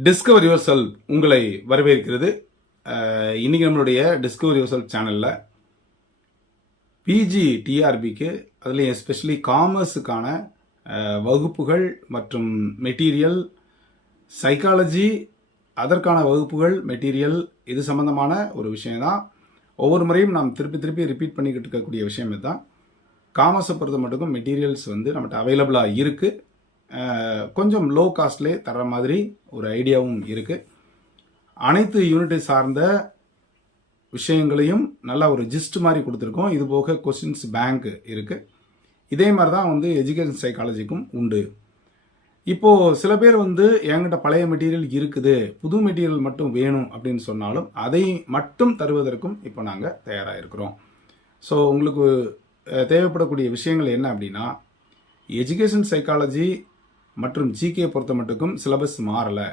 Discover your self உங்களை வரவேற்கிறது. இன்றைக்கி இன்னைக்கு நம்மளுடைய டிஸ்கவர் யுவர் செல்ஃப் சேனல்ல பிஜி டிஆர்பிக்கு அதுலேயும் எஸ்பெஷலி காமர்ஸுக்கான வகுப்புகள் மற்றும் மெட்டீரியல் சைக்காலஜி அதற்கான வகுப்புகள் மெட்டீரியல் இது சம்பந்தமான ஒரு விஷயம் தான். ஒவ்வொரு முறையும் நாம் திருப்பி திருப்பி ரிப்பீட் பண்ணிக்கிட்டு இருக்கக்கூடிய விஷயம் தான் காமர்ஸை பொறுத்த மட்டுக்கும் மெட்டீரியல்ஸ் வந்து நம்மகிட்ட அவைலபிளாக இருக்குது கொஞ்சம் லோ காஸ்ட்லேயே தர மாதிரி ஒரு ஐடியாவும் இருக்குது அனைத்து யூனிட்டை சார்ந்த விஷயங்களையும் நல்லா ஒரு ஜிஸ்ட் மாதிரி கொடுத்துருக்கோம். இது போக கொஸ்டின்ஸ் பேங்க் இருக்குது இதே மாதிரி தான் வந்து எஜுகேஷன் சைக்காலஜிக்கும் உண்டு. இப்போது சில பேர் வந்து என்கிட்ட பழைய மெட்டீரியல் இருக்குது புது மெட்டீரியல் மட்டும் வேணும் அப்படின்னு சொன்னாலும் அதை மட்டும் தருவதற்கும் இப்போ நாங்கள் தயாராக இருக்கிறோம் ஸோ உங்களுக்கு தேவைப்படக்கூடிய விஷயங்கள் என்ன அப்படின்னா எஜுகேஷன் சைக்காலஜி மற்றும் ஜிகே பொறுத்த மட்டுக்கும் சிலபஸ் மாறலை.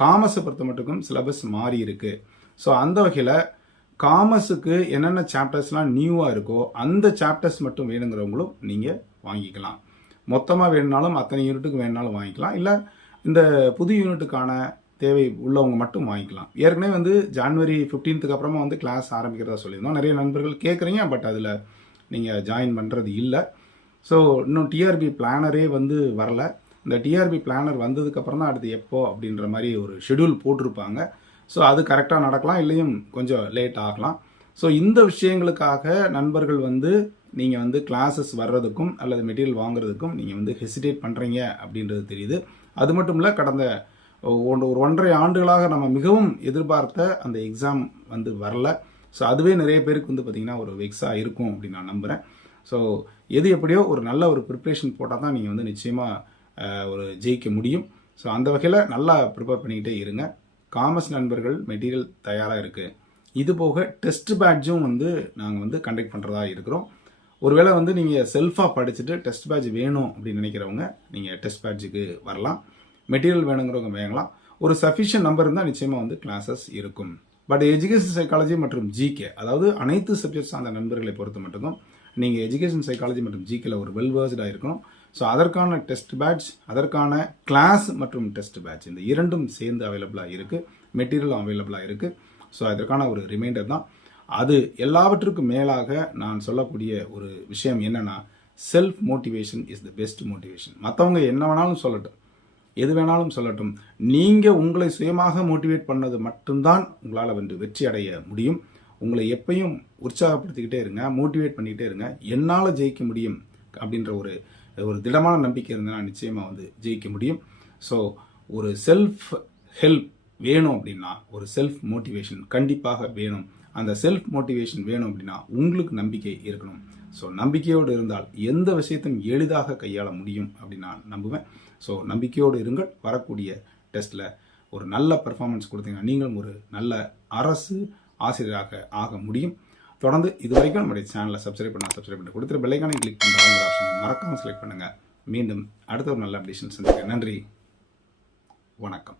காமர்ஸை பொறுத்த மட்டுக்கும் சிலபஸ் மாறி இருக்கு. ஸோ அந்த வகையில் காமர்ஸுக்கு என்னென்ன சாப்டர்ஸ்லாம் நியூவாக இருக்கோ அந்த சாப்டர்ஸ் மட்டும் வேணுங்கிறவங்களும் நீங்கள் வாங்கிக்கலாம். மொத்தமாக வேணுனாலும் அத்தனை யூனிட்டுக்கு வேணுனாலும் வாங்கிக்கலாம். இல்லை இந்த புது யூனிட்டுக்கான தேவை உள்ளவங்க மட்டும் வாங்கிக்கலாம். ஏற்கனவே வந்து ஜான்வரி 15th அப்புறமா வந்து கிளாஸ் ஆரம்பிக்கிறதா சொல்லியிருந்தோம். நிறைய நண்பர்கள் கேட்குறீங்க பட் அதில் நீங்கள் ஜாயின் பண்ணுறது இல்லை. ஸோ இன்னும் டிஆர்பி பிளானரே வந்து வரலை. இந்த டிஆர்பி பிளானர் வந்ததுக்கப்புறம் தான் அடுத்து எப்போ அப்படின்ற மாதிரி ஒரு ஷெட்யூல் போட்டிருப்பாங்க. ஸோ அது கரெக்டாக நடக்கலாம் இல்லையும் கொஞ்சம் லேட் ஆகலாம். ஸோ இந்த விஷயங்களுக்காக நண்பர்கள் வந்து நீங்கள் வந்து கிளாஸஸ் வர்றதுக்கும் அல்லது மெட்டீரியல் வாங்குறதுக்கும் நீங்கள் வந்து ஹெசிடேட் பண்ணுறீங்க அப்படின்றது தெரியுது. அது மட்டும் இல்லை கடந்த ஒன்று ஒரு ஒன்றரை ஆண்டுகளாக நம்ம மிகவும் எதிர்பார்த்த அந்த எக்ஸாம் வந்து வரல. ஸோ அதுவே நிறைய பேருக்கு வந்து பார்த்திங்கன்னா ஒரு வெக்ஸாக இருக்கும் அப்படின்னு நான் நம்புகிறேன் ஸோ எது எப்படியோ ஒரு நல்ல ஒரு ப்ரிப்ரேஷன் போட்டால் தான் நீங்கள் வந்து நிச்சயமாக ஒரு ஜெயிக்க முடியும். ஸோ அந்த வகையில் நல்லா ப்ரிப்பேர் பண்ணிக்கிட்டே இருங்க. காமர்ஸ் நண்பர்கள் மெட்டீரியல் தயாராக இருக்குது இது போக டெஸ்ட் பேட்சும் வந்து நாங்கள் வந்து கண்டக்ட் பண்ணுறதா இருக்கிறோம். ஒருவேளை வந்து நீங்கள் செல்ஃபாக படிச்சுட்டு டெஸ்ட் பேட்ச் வேணும் அப்படின்னு நினைக்கிறவங்க நீங்கள் டெஸ்ட் பேட்சுக்கு வரலாம். மெட்டீரியல் வேணுங்கிறவங்க வாங்கலாம். ஒரு சஃபிஷியன்ட் நம்பர் இருந்தால் நிச்சயமாக வந்து கிளாஸஸ் இருக்கும். பட் எஜுகேஷன் சைக்காலஜி மற்றும் ஜிகே அதாவது அனைத்து சப்ஜெக்ட்ஸ் அந்த நண்பர்களை பொறுத்த மட்டும் நீங்கள் எஜுகேஷன் சைக்காலஜி மற்றும் ஜிகேல ஒரு வெல்வர்ஸ்டாக இருக்கணும். ஸோ அதற்கான டெஸ்ட் பேட்ச் அதற்கான கிளாஸ் மற்றும் டெஸ்ட் பேட்ச் இந்த இரண்டும் சேர்ந்து அவைலபிளாக இருக்குது மெட்டீரியலும் அவைலபிளாக இருக்குது ஸோ அதற்கான ஒரு ரிமைண்டர் தான். அது எல்லாவற்றுக்கும் மேலாக நான் சொல்லக்கூடிய ஒரு விஷயம் என்னென்னா self motivation is the best motivation மற்றவங்க என்ன வேணாலும் சொல்லட்டும். எது வேணாலும் சொல்லட்டும். நீங்கள் உங்களை சுயமாக மோட்டிவேட் பண்ணது மட்டும்தான் உங்களால் வந்து வெற்றி அடைய முடியும். உங்களை எப்பையும் உற்சாகப்படுத்திக்கிட்டே இருங்க மோட்டிவேட் பண்ணிக்கிட்டே இருங்க. என்னால் ஜெயிக்க முடியும் அப்படின்ற ஒரு ஒரு திடமான நம்பிக்கை இருந்ததுன்னா நிச்சயமாக வந்து ஜெயிக்க முடியும். ஸோ ஒரு செல்ஃப் ஹெல்ப் வேணும் அப்படின்னா ஒரு செல்ஃப் மோட்டிவேஷன் கண்டிப்பாக வேணும். அந்த செல்ஃப் மோட்டிவேஷன் வேணும் அப்படின்னா உங்களுக்கு நம்பிக்கை இருக்கணும். ஸோ நம்பிக்கையோடு இருந்தால் எந்த விஷயத்தையும் எளிதாக கையாள முடியும் அப்படின்னு நான் நம்புவேன். ஸோ நம்பிக்கையோடு இருங்கள். வரக்கூடிய டெஸ்ட்டில் ஒரு நல்ல பர்ஃபார்மன்ஸ் கொடுத்தீங்கன்னா நீங்களும் ஒரு நல்ல அரசு ஆசிரியராக ஆக முடியும். தொடர்ந்து இது வரைக்கும் நம்முடைய சேனலை சப்ஸ்கிரைப் பண்ணால் சப்ஸ்கிரைப் பண்ணி கொடுத்துரு பெல்லைக்கானை கிளிக் பண்ணுற ஆப்ஷன் மறக்காமல் செலக்ட் பண்ணுங்கள் மீண்டும் அடுத்த ஒரு நல்ல அப்டேஷன் சந்திக்கிறேன். நன்றி. வணக்கம்.